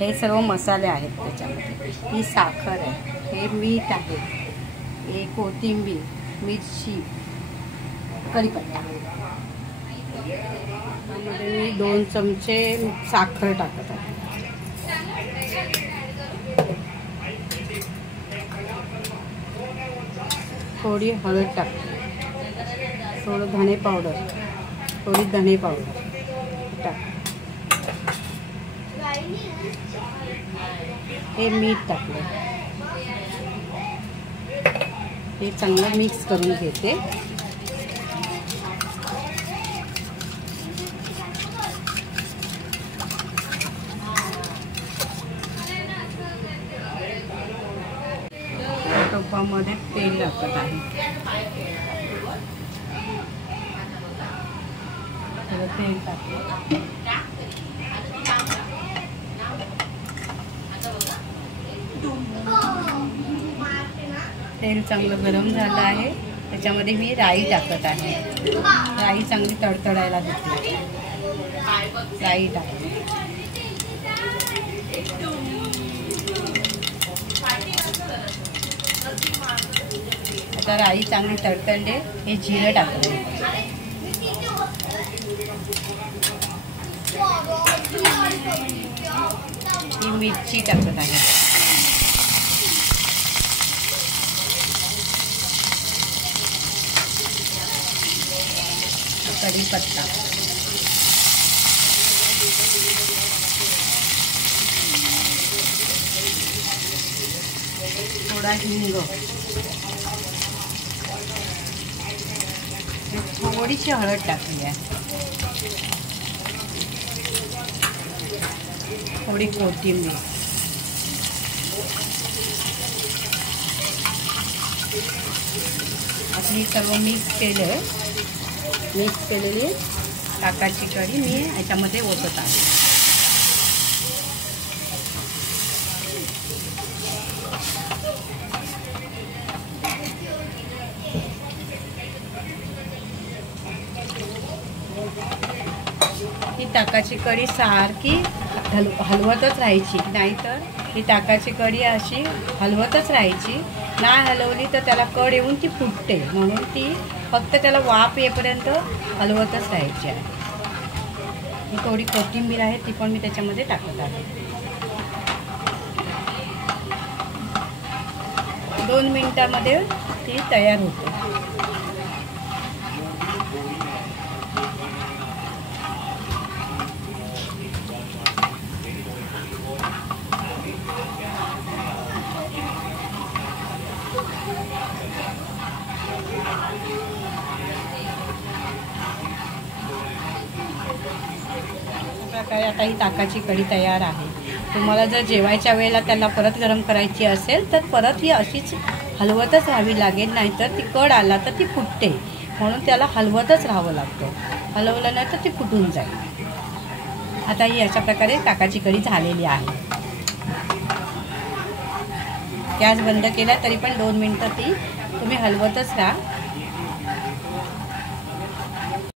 हे सर्व मसाले आहेत त्याच्यामध्ये. ही साखर आहे, हे मीठ आहे, हे कोथिंबीर, मिरची, कढीपत्ता. त्यामध्ये मी 2 चमचे साखर टाकत आहे. थोडी हळद टाकते, थोडं धणे पावडर, थोडी धणे पावडर टाक. हे मीठ टाकलं. हे चांगलं मिक्स करून घेते. टोपामध्ये तेल टाकत आहे. तेल टाकलं. तेल चांगलं गरम झालं आहे. त्याच्यामध्ये मी राई टाकत आहे. राई चांगली तडतडायला घेतली. राई टाकते. आता राई चांगली तडतडले. हे जिरं टाकलं. ही मिरची टाकत आहे. कढीपत्ता, थोडा हिंग, थोडीशी हळद टाकली आहे, थोडी कोथिंबीर. आपली सर्व मिक्स केलेली ताकाची कढी मी ह्याच्यामध्ये ओतत आहे. ही ताकाची कढी सारखी हलवतच राहायची, नाहीतर ही ताकाची कढी अशी हलवतच राहायची. नाही हलवली तर त्याला कड येऊन ती फुटते. म्हणून ती फक्त त्याला वाफ येईपर्यंत हलवतच राहायची आहे. ही थोडी कोथिंबीर आहे, ती पण मी त्याच्यामध्ये टाकत आहे. 2 मिनिटांमध्ये ती तयार होते. प्रकारे आता ही ताकाची कढी तयार आहे. तुम्हाला जर जेवायच्या वेळेला त्याला परत गरम करायची असेल तर परत ही अशीच हलवतच राहावी लागेल, नाहीतर ती कड आला तर ती फुटते. म्हणून त्याला हलवतच राहावं लागतं. हलवलं नाही तर ती फुटून जाईल. आता ही अशा प्रकारे ताकाची कढी झालेली आहे. गॅस बंद केला तरी पण 2 मिनिटं ती तुम्ही हलवतच राहा.